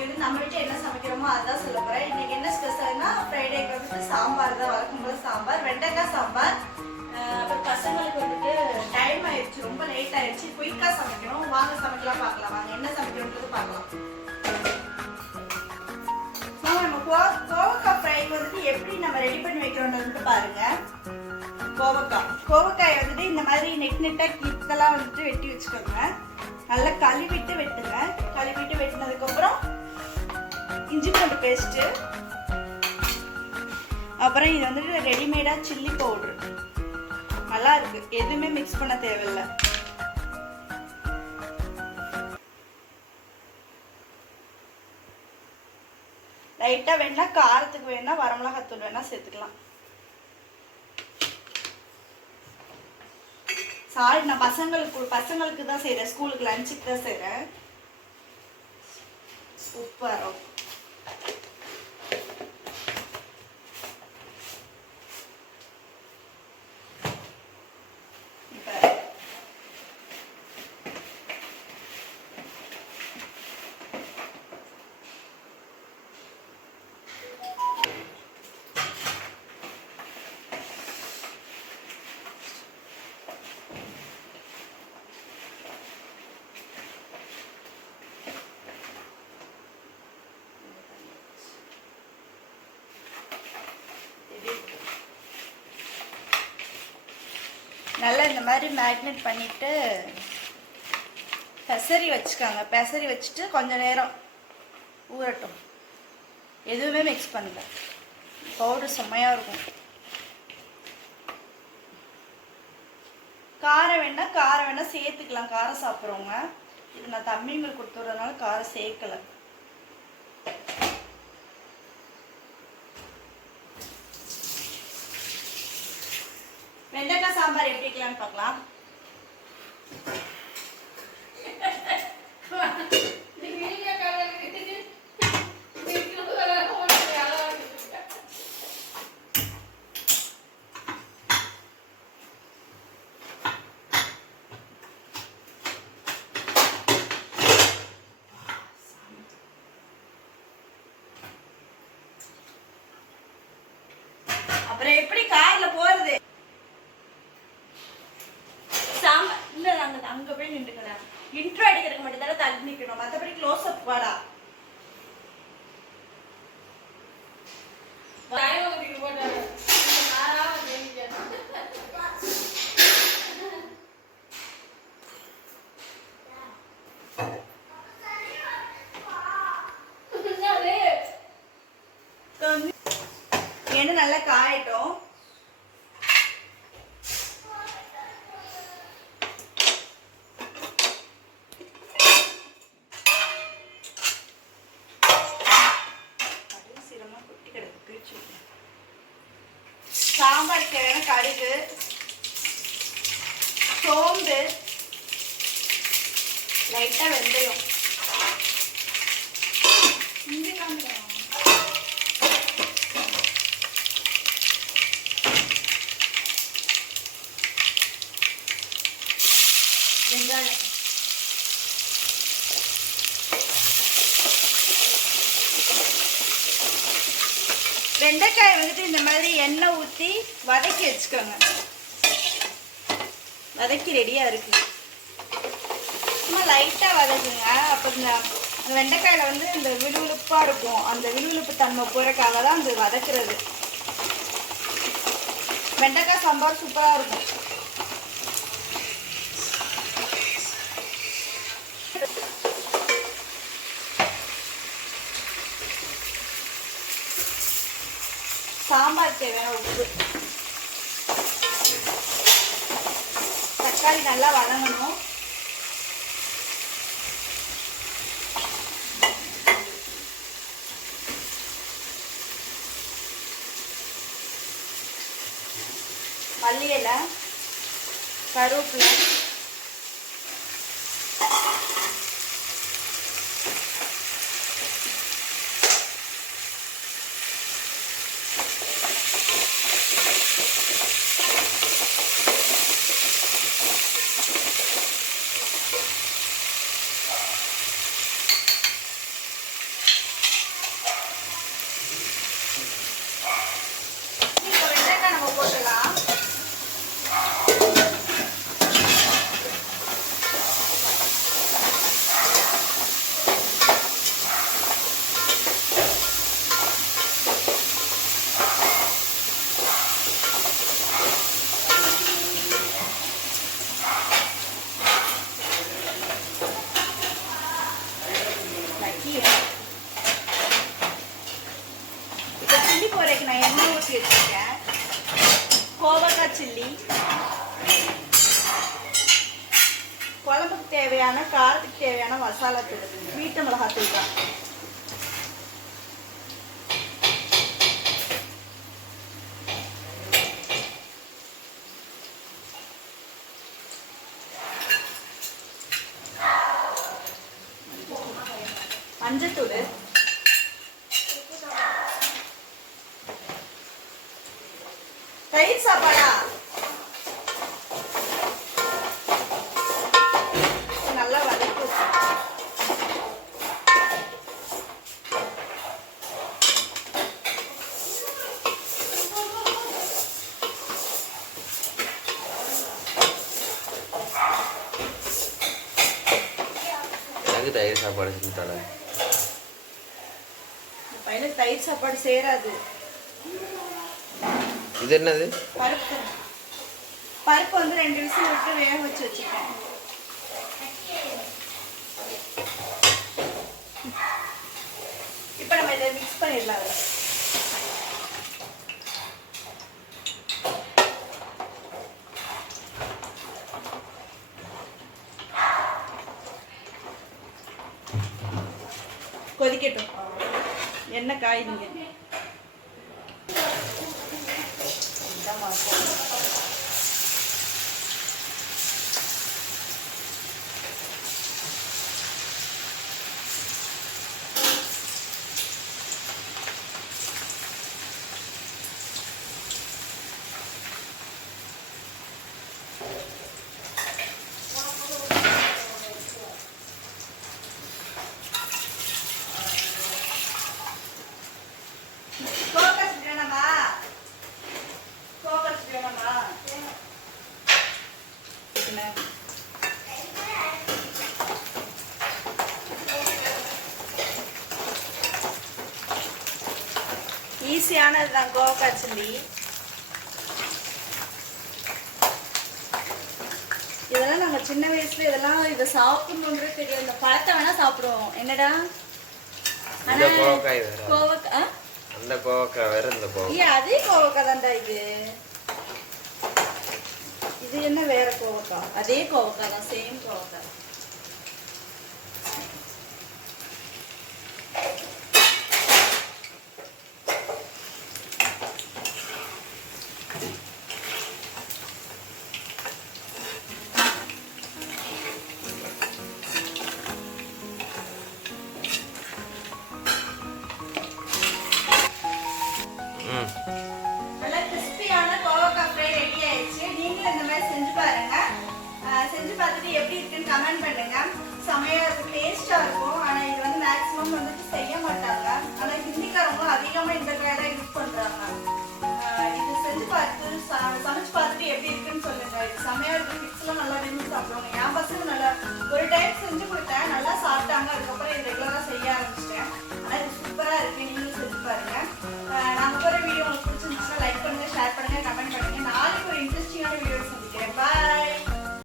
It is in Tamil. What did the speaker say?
இன்னைக்கு வந்து நம்ம என்ன சமைக்கிறோமோ அதுதான் சொல்ல போகிறேன் இன்னைக்கு என்ன ஸ்பெஷல்னா ஃப்ரைடேக்கு வந்துட்டு சாம்பார் தான். வழக்கம் போல சாம்பார் வெண்டைக்காய் சாம்பார். அப்புறம் பசங்களுக்கு வந்துட்டு டைம் ஆயிடுச்சு ரொம்ப லேட் ஆயிடுச்சு. குயிக்காக சமைக்கணும். வாங்க சமைக்கலாம் பார்க்கலாம். வாங்க என்ன சமைக்கணுன்றது பார்க்கலாம். வாங்க நம்ம கோ- கோவக்காய் ஃப்ரைக்கு வந்துட்டு எப்படி நம்ம ரெடி பண்ணி வைக்கிறோன்றது பாருங்கள் கோவக்காய். கோவக்காய் வந்துட்டு இந்த மாதிரி நெட் நெட்டாக கித்தெல்லாம் வந்துட்டு வெட்டி வச்சுக்கோங்க. நல்லா கழுவிட்டு வெட்டுங்க. கழுவிட்டு வெட்டினதுக்கப்புறம் இஞ்சி பூண்டு பேஸ்ட்டு அப்புறம் இது வந்துட்டு ரெடிமேடாக சில்லி பவுடர் நல்லா இருக்கு. எதுவுமே மிக்ஸ் பண்ண தேவையில்லை. லைட்டாக வேணா காரத்துக்கு வேணா வரமிளகாத்தூள் வேணா சேர்த்துக்கலாம். சாரி நான் பசங்களுக்கு பசங்களுக்கு தான் செய்கிறேன் ஸ்கூலுக்கு லஞ்சுக்கு தான் செய்கிறேன் சூப்பர் நல்லா இந்த மாதிரி மேக்னெட் பண்ணிவிட்டு பெசரி வச்சுக்காங்க. பெசரி வச்சுட்டு கொஞ்சம் நேரம் ஊறட்டும். எதுவுமே மிக்ஸ் பண்ணல. பவுடர் செம்மையாக இருக்கும். காரம் வேணால் காரம் வேணால் சேர்த்துக்கலாம். காரம் சாப்பிட்றவங்க. இது நான் தம்பிங்களுக்கு கொடுத்துறதுனால காரம் சேர்க்கலை. வெண்டைக்காய் சாம்பார் எப்படி வைக்கலாம்னு பார்க்கலாம். அப்புறம் எப்படி கார்ல போறது சாம்பார் இல்ல அங்க போய் நின்றுக்கிறேன் இன்ட்ரோ அடிக்கிறதுக்கு மட்டும் தானே தள்ளி நிக்கணும். மத்தபடி க்ளோஸ் அப் வாடா. எண்ணெய் நல்லா காயட்டும்? சாம்பார் தேவையான கடுகு சோம்பு லைட்டாக வெந்தயம் இங்கே காமிக்கிறேன். வெங்காயம் வெண்டைக்காய் வந்துட்டு இந்த மாதிரி எண்ணெய் ஊற்றி வதக்கி வச்சுக்கோங்க. வதக்கி ரெடியாக இருக்கு. சும்மா லைட்டாக வதக்குங்க. அப்போ இந்த வெண்டைக்காயில வெண்டைக்காயில் வந்து இந்த விழுவிழுப்பாக இருக்கும். அந்த விழுவிழுப்பு தன்மை போகிறக்காக தான் அந்த வதக்குறது. வெண்டைக்காய் சாம்பார் சூப்பராக இருக்கும். சாம்பார் தேவையான உப்பு. தக்காளி நல்லா வதங்கணும். மல்லி இலை கருவேப்பிலை ஊற்றி வச்சுருக்கேன் கோவக்காய் சில்லி குழம்புக்கு தேவையான காரத்துக்கு தேவையான மசாலா தூள் வீட்டு மிளகாத்தூள் தான். மஞ்சத்தூள் சாப்பாடு செஞ்சு பையனுக்கு தயிர் சாப்பாடு சேராது. இது என்னது? பருப்பு. பருப்பு வந்து ரெண்டு விசில் விட்டு வேக வச்சு வச்சுருக்கேன் இப்போ நம்ம இதை மிக்ஸ் பண்ணிடலாம். கொதிக்கட்டும் என்ன காய் நீங்கள் ஈஸியானது தான் கோவக்கா சில்லி இதெல்லாம் நாங்கள் சின்ன வயசுல இதெல்லாம் இதை சாப்பிடணுன்றது தெரியும் இந்த பழத்தை வேணா சாப்பிடுவோம். என்னடா? கோவக்காய் வேற. அந்த கோவக்காய் வேற இந்த கோவக்காய். ஏன் அதே கோவக்காய் தான்டா இது. இது என்ன வேற கோவக்காய்? அதே கோவக்காய் தான் சேம் கோவக்காய் கமெண்ட் பண்ணுங்க. செமையா இருக்கும் டேஸ்டா இருக்கும். ஆனா இது வந்து மேக்ஸிமம் வந்துட்டு செய்ய மாட்டாங்க. ஆனா ஹிந்திக்காரங்களும் அதிகமா இந்த கைடா யூஸ் பண்றாங்க. இது செஞ்சு பார்த்து சமைச்சு பார்த்துட்டு எப்படி இருக்கு